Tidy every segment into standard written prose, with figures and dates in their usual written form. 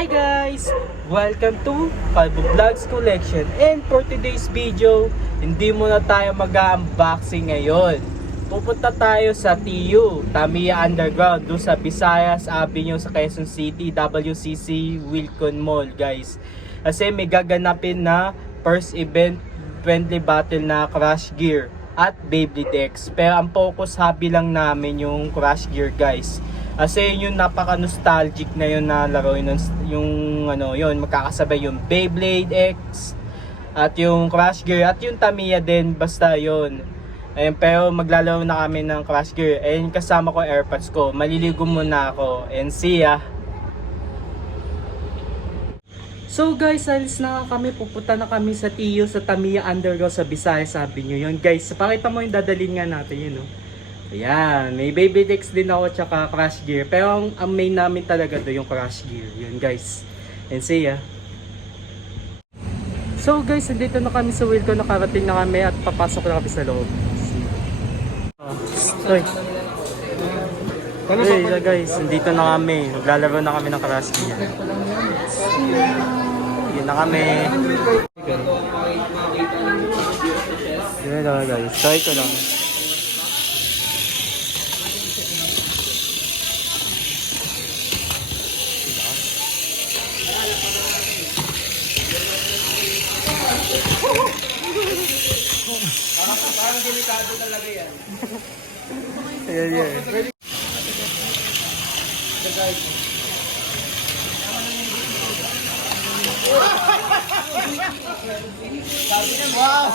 Hi guys! Welcome to Calvo Vlogs Collection, and for today's video, hindi muna tayo mag-unboxing ngayon. Pupunta tayo sa TU, Tamiya Underground, doon sa Visayas Avenue sa Quezon City, WCC Wilcon Mall guys. Kasi may gaganapin na first event friendly battle na Crash Gear at Beyblade X. Pero ang focus hobby lang namin yung Crash Gear guys. Kasi yung napaka-nostalgic na yun na laro yung ano yun, magkakasabay yung Beyblade X at yung Crash Gear at yung Tamiya din, basta yun. Ayun, pero maglalaro na kami ng Crash Gear. Ayun, kasama ko AirPods ko. Maliligo muna ako and see ya. So guys, alis na kami, pupunta na kami sa TU sa Tamiya Underground sa Visayas Avenue. Yun guys, pakita mo yung dadalhin nga natin yun, no? Ayan, may Beyblade X din ako tsaka Crash Gear. Pero ang main namin talaga do yung Crash Gear. Yun guys. And see ya. So guys, nandito na kami sa Wilcon. Nakarating na kami at papasok na kami sa loob. Stoy. Hey guys, nandito na kami. Naglalaro na kami ng Crash Gear. Yun na kami. Yun na guys. Try ko lang. Parang delikado talaga yan. Yeah. Wow!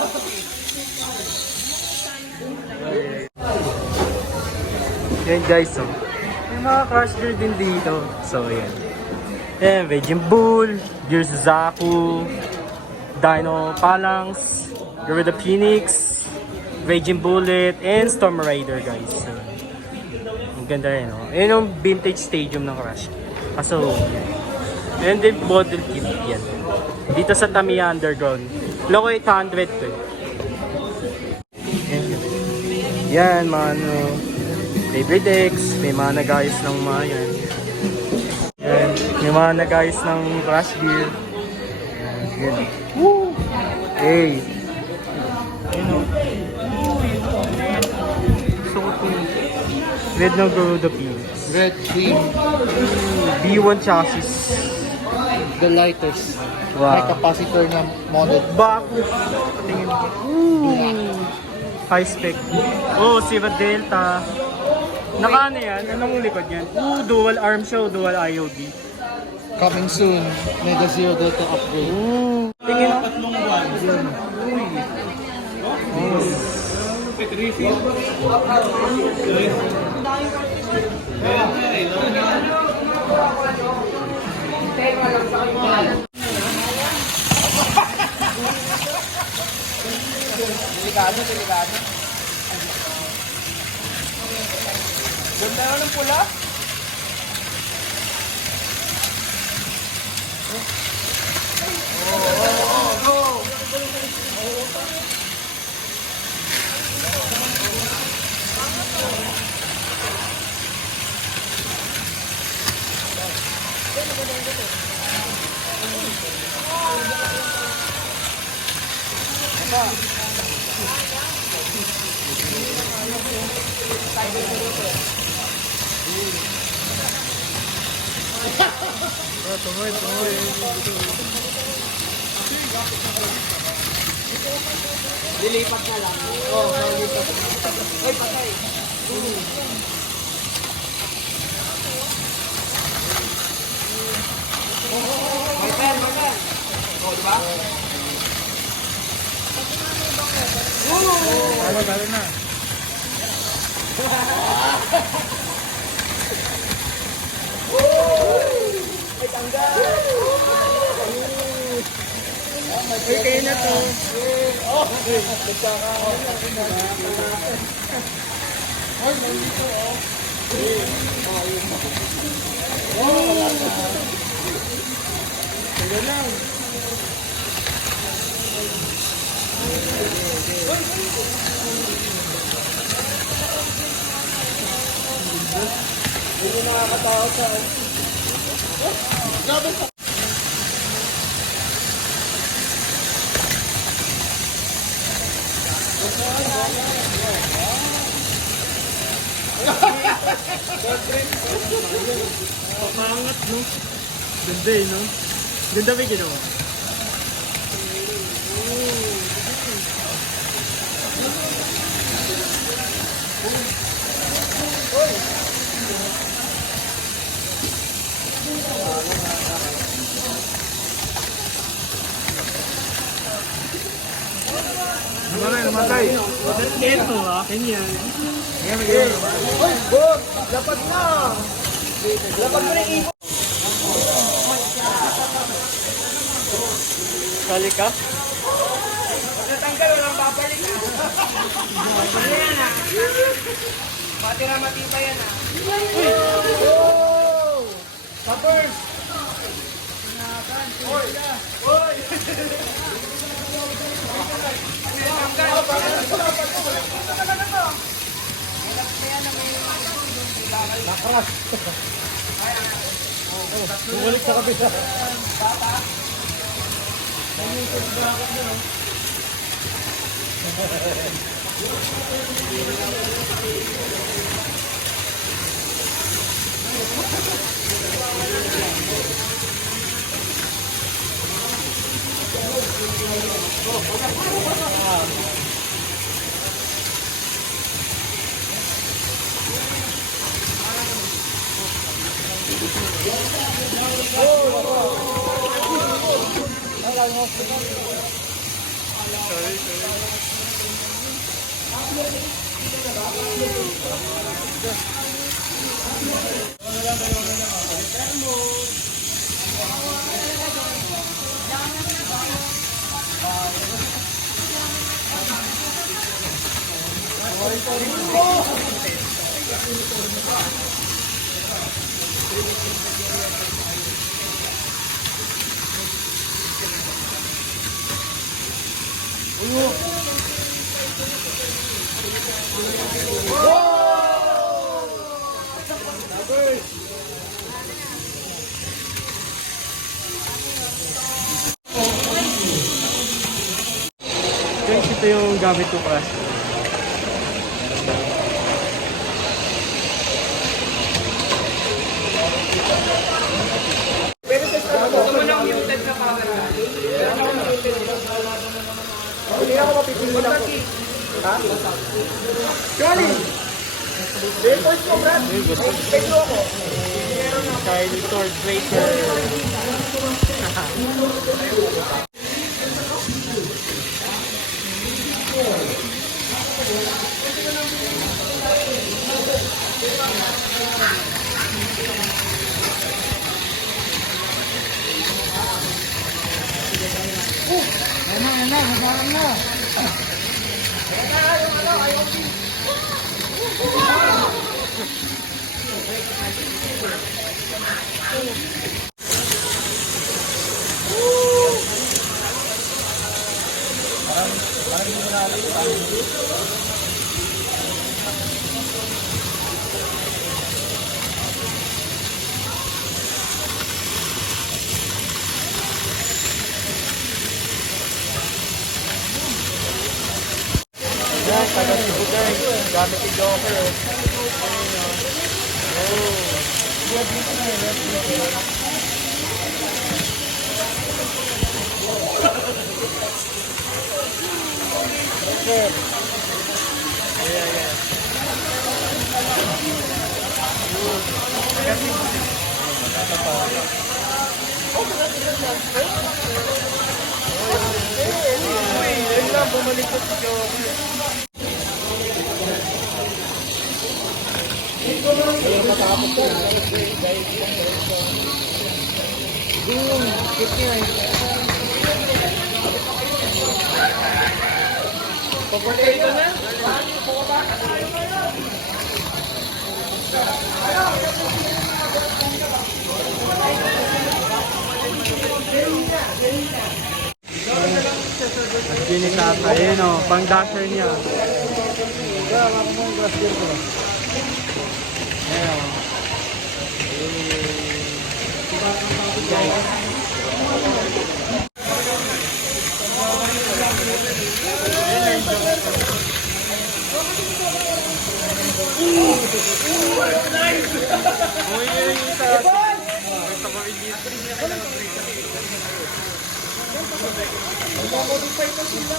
Yan guys, so may mga Crash Gear din dito. So yan. Yan, Raging Bull, Gears Zaku, Dino Phalanx, Gorilla Phoenix, Raging Bullet, and Storm Rider guys. So, ang ganda rin, no? Yan yung vintage stadium ng Crash. Kaso, yan din model kit yan. Dito sa Tamiya Underground. Loko 800 to. Yan, mga ano, Beyblade X, may mga nag-ayos ng mga yan. Yan, may mga nag-ayos ng Crash Gear. Yan. Woo! Hey! Red ng Garuda Phoenix. Red Queen. B1 chassis. The lightest. Wow. High capacitor na model. Baku. Tingin. High spec. Oh, Sierra Delta. Naka ano yan? Anong likod yan? Dual arm show, dual IOD. Coming soon. Mega Zero Delta upgrade. Tingin o. Delikado. Ganda na ng pula. Go! Tumoy. Lilipat na lang. Oh, lilipat. Oy, patay. May pen. Oh, diba? Talo na. Ay, tanggal. Ay, kayo na to. Oh, nagkakaon na. Ay, nandito, oh. Wala na. Tanggal lang. Hindi nakakatawa sa... Grabe sa... Papangat, no? Ganda eh, no? Ganda may ginawa. Namatay. Ito ah, ganyan. Uy, Bob! Dapat na! Dapat mo rin ipon! Sali ka? Natanggal, walang babalik na. Ano yan ah? Pati na matibay yan ah. Uy! Oh! Kapers! Uy! Uy! Nakras! Bumalik sa kabila. Guys, ito yung gamit ko class. Ito mo lang muted na camera. Hindi ako mapipili lang po. Ha? Johnny! Reports mo, Brad. Expect mo ako. Kyle Sword Breaker. Yan, tagal si Buday. Gamit si Joker. Ayun lang, bumalik ko si Joker. Paborito na? Ginikata, yun o, pang dasher niya. Ayan o. Magmamodify pa sila.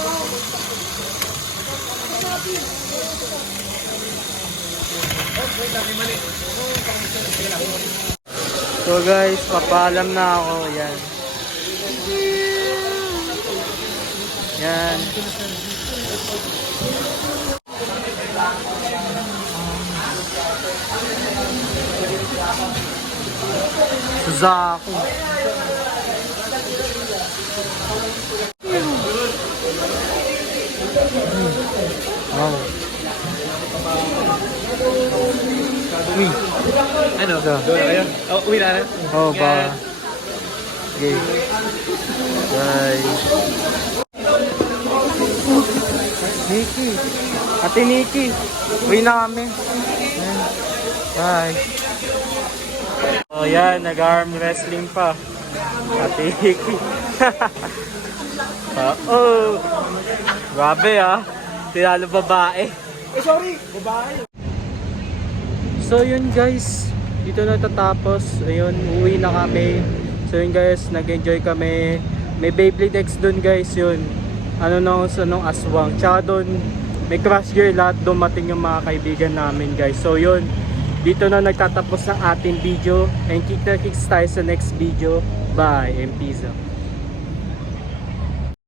So guys, papaalam na ako. Yan. Yan. Suzaku. Wow. Uy. Ano? Ito. Ayun. Oh, uwi na. Oh, ba. Okay. Bye. Nikki. Ate Nikki. Uwi na kami. Ayan. Bye. Oh, yan. Nag-arm wrestling pa. Ate Nikki. Oh. Grabe ah. Tinalo babae. Sorry, babae. So yun guys, dito na tatapos. Ayun, uwi na kami. So yun guys, nag-enjoy kami. May Beyblade X dun guys, yun. Ano nung aswang. Tsaka dun, may Crush Gear lahat dumating yung mga kaibigan namin guys. So yun, dito na nagtatapos ng ating video. And kita-kits tayo sa next video. Bye and peace out.